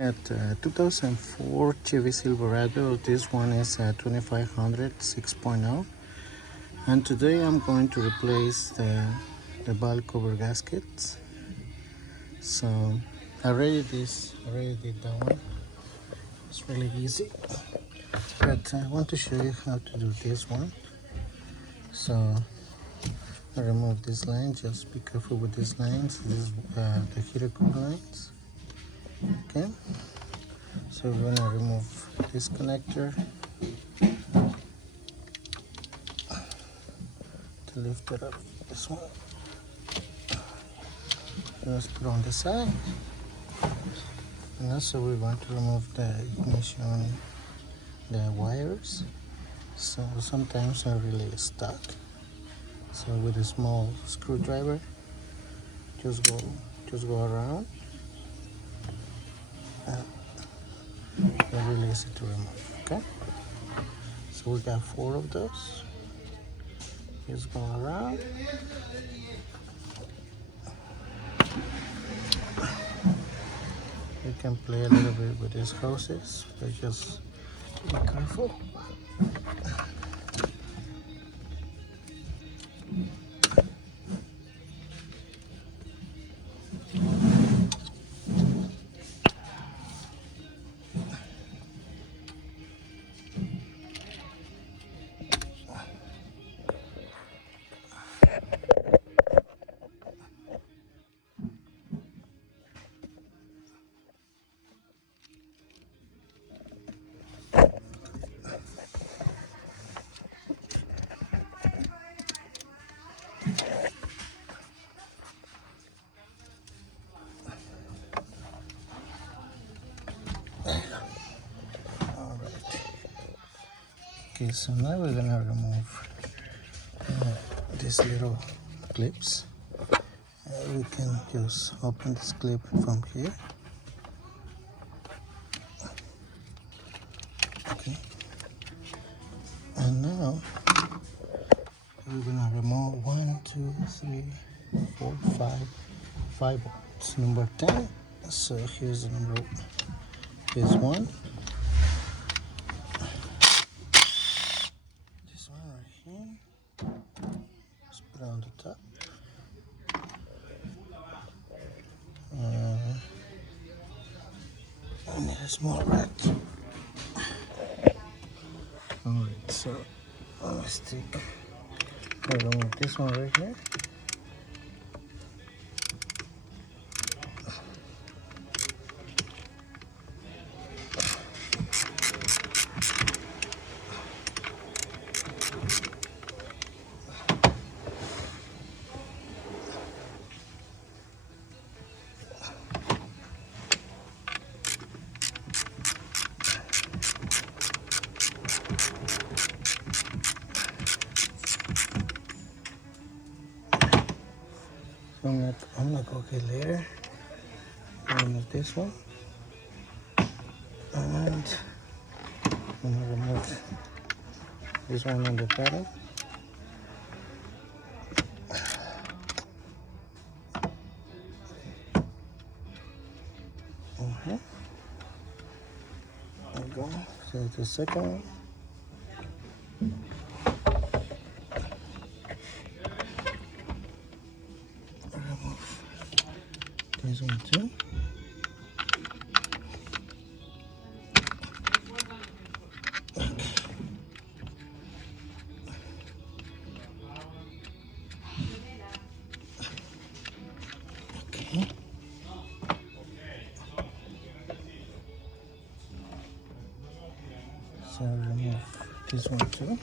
At 2004 Chevy Silverado. This one is 2500 6.0, and today I'm going to replace the valve cover gaskets. So I already did that one. It's really easy, but I want to show you how to do this one. So I remove this line. Just be careful with these lines. This is the heater core lines. Okay, so we're gonna remove this connector to lift it up. This one, just put on the side, and also we're going to remove the ignition, the wires. So sometimes they're really stuck. So with a small screwdriver, just go around, and they're really easy to remove. Okay. So we got 4 of those. Just go around. You can play a little bit with these hoses, but just be careful. Okay, so now we're gonna remove these little clips. We can just open this clip from here. Okay, and now we're gonna remove 1, 2, 3, 4, 5 bolts. Number 10. So here's the number. Here's 1. This one right here. Just put it on the top. I need a small rat. Alright, so let's take this one right here. I'm gonna go get later. Remove this one, and I'm gonna remove this one on the bottom. There we go. So the second one. Remove this one too. Okay. So remove this one too.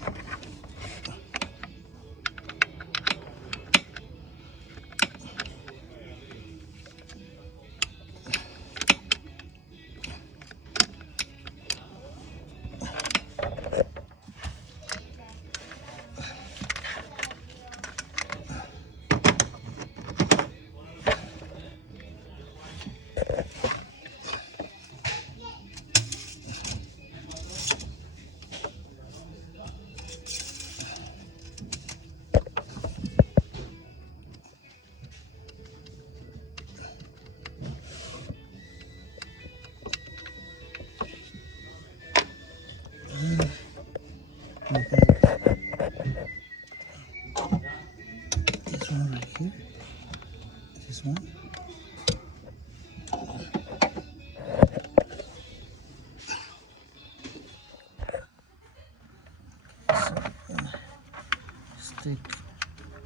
take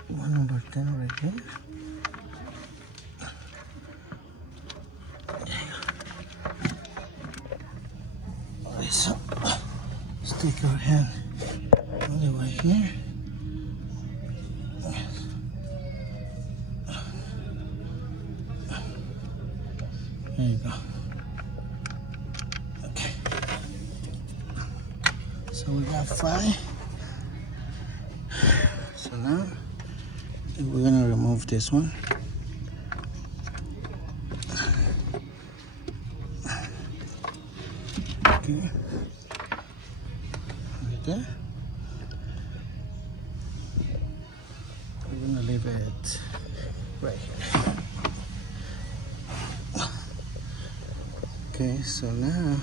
one number 10 right here. Alright, so stick our hand all the way here. There you go. Okay. So we got 5. So now we're gonna remove this one. Okay. Right there. We're gonna leave it right here. Okay, so now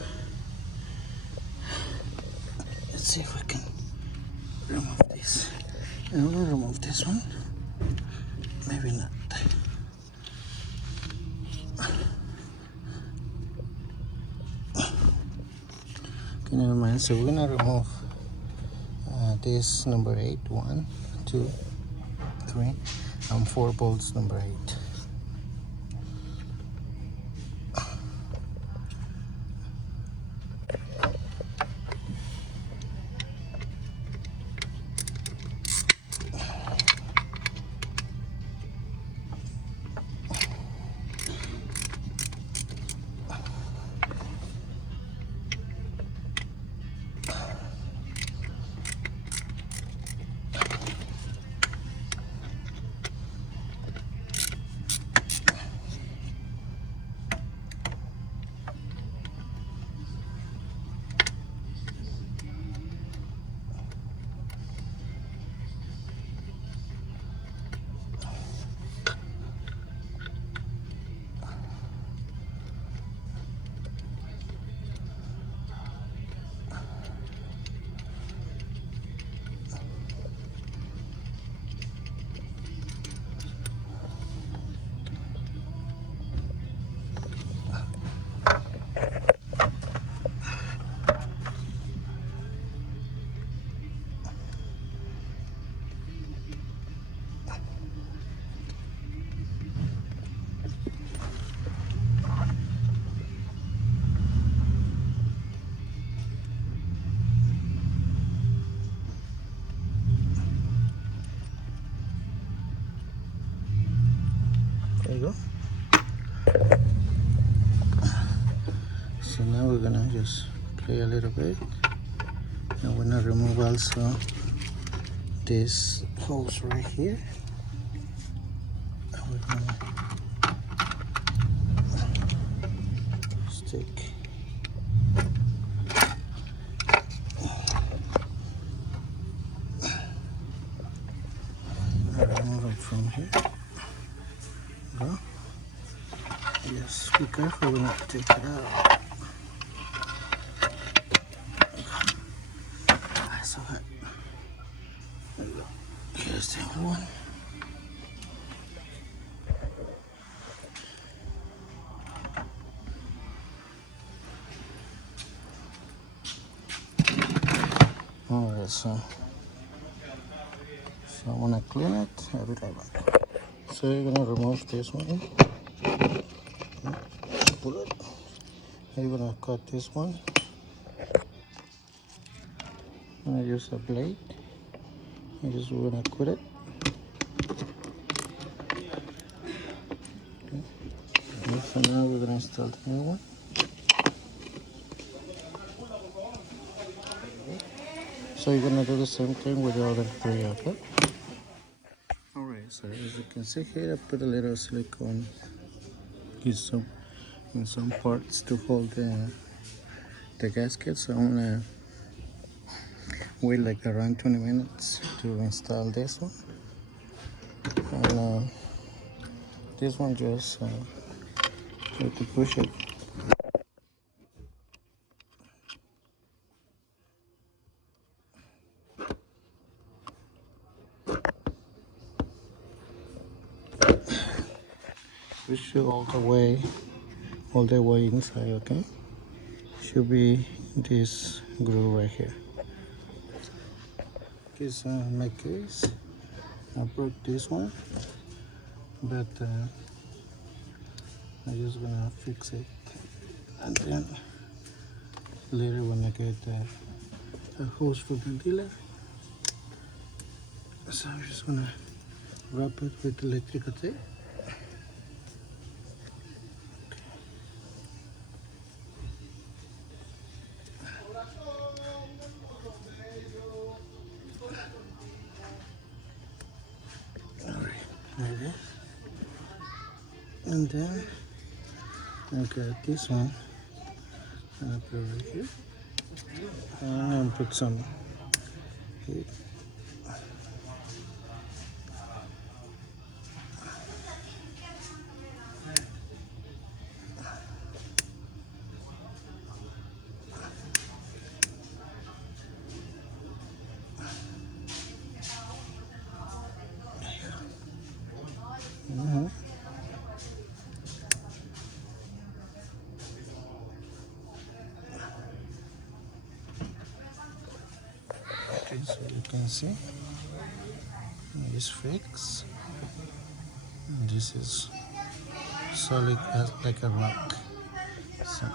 let's see if we can remove this. And we'll remove this one. Maybe not. Okay, never mind. So we're gonna remove this number 8. 1, 2, 3, and 4 bolts number 8. There you go. So now we're gonna just play a little bit, and we're gonna remove also this hose right here. And we're gonna stick remove it from here. Go. Yes, be careful when you take it out. That's so hot. There you go. Here's the other one. Alright, so I want to clean it. I'll be right back. So you're gonna remove this one. Pull it. You're gonna cut this one. I'm gonna use a blade. We're gonna cut it. Okay. And so now we're gonna install the new one. So you're gonna do the same thing with the other 3, okay? Alright, so as you can see here, I put a little silicone in some parts to hold the gasket. So I'm gonna wait like around 20 minutes to install this one. And this one just need to push it. Push it all the way inside, okay? Should be this groove right here. Okay, so in my case, I broke this one, but I'm just gonna fix it, and then later when I get a hose from the dealer, so I'm just gonna wrap it with electrical tape. Alright, there it is. And then I got this one, and I put it right here. And I'm gonna put some heat. Okay, so you can see it's fixed. And this is solid as like a rock. So,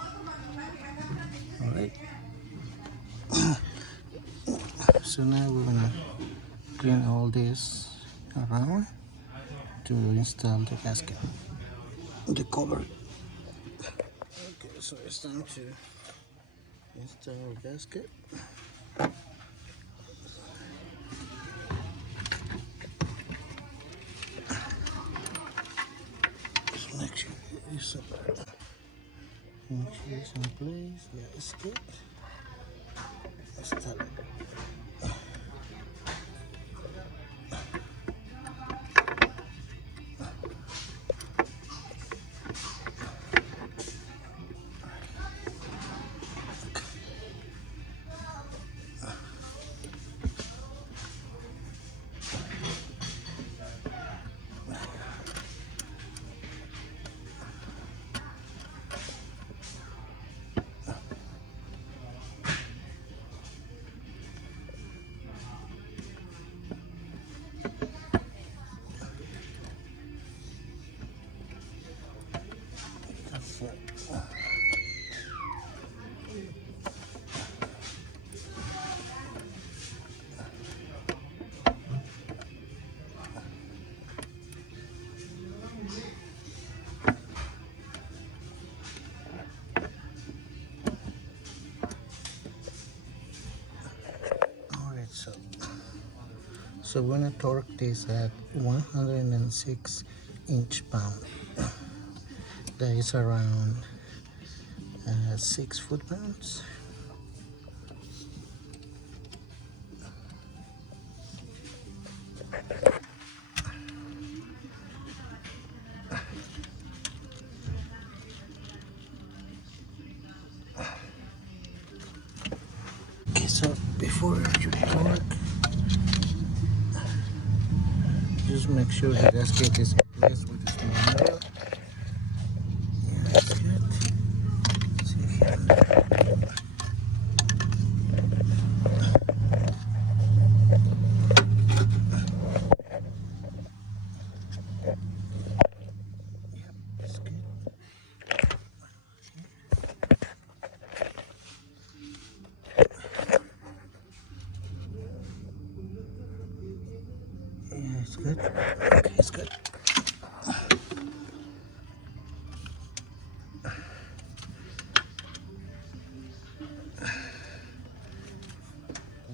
all right. So now we're gonna clean all this around to install the gasket, the cover. Okay, so it's time to install the gasket. Just make sure it's in place. Yeah, it's good. Install it. Alright, so we're gonna torque this at 106 inch-pound. That is around 6 foot-pounds. Okay, so before you torque, just make sure the gasket is in place with the small nail. Yeah, that's good. See here. Yep, that's good. Yeah, it's good. Okay, it's good.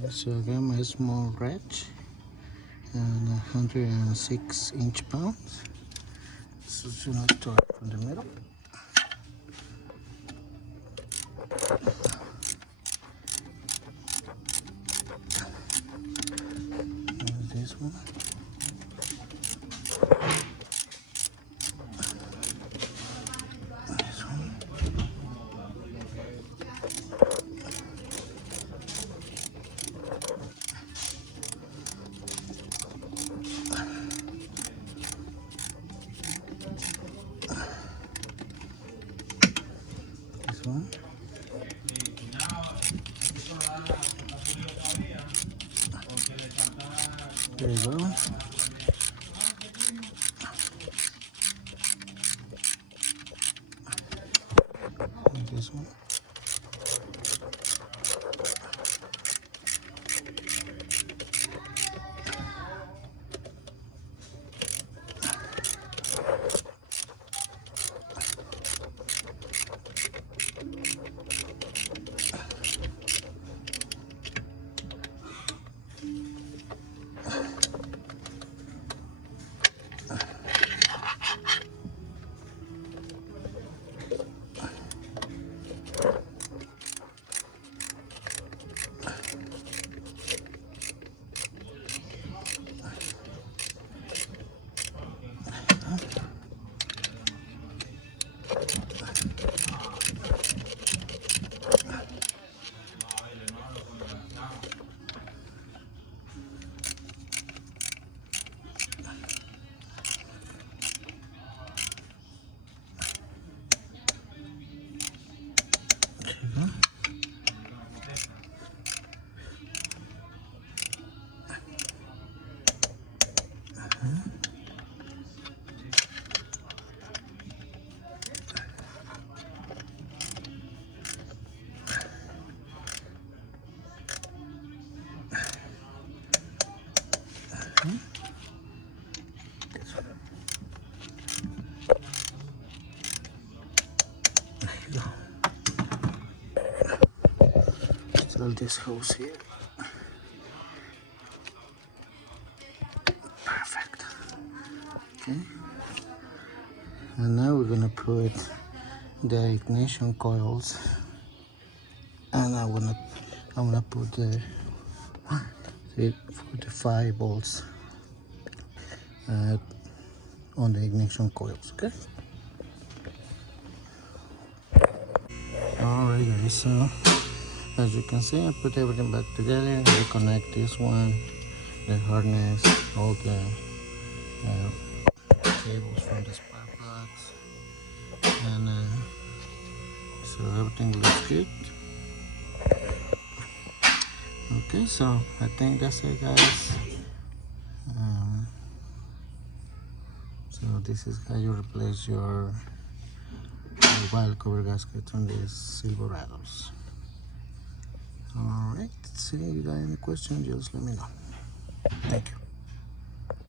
So I got my small wrench and 106 inch-pounds. So it's gonna torque from the middle. And this one. This one. This one. There you go. install this hose here. Perfect. Okay. And now we're gonna put the ignition coils, and I'm gonna put the 45 volts on the ignition coils. Okay. Alright guys, so as you can see, I put everything back together. Reconnect this one, the harness, all the cables from the spark plugs, and so everything looks good. Okay, so I think that's it, guys. So this is how you replace your valve cover gasket on these Silverados. Alright, see, if you got any questions, just let me know. Thank you.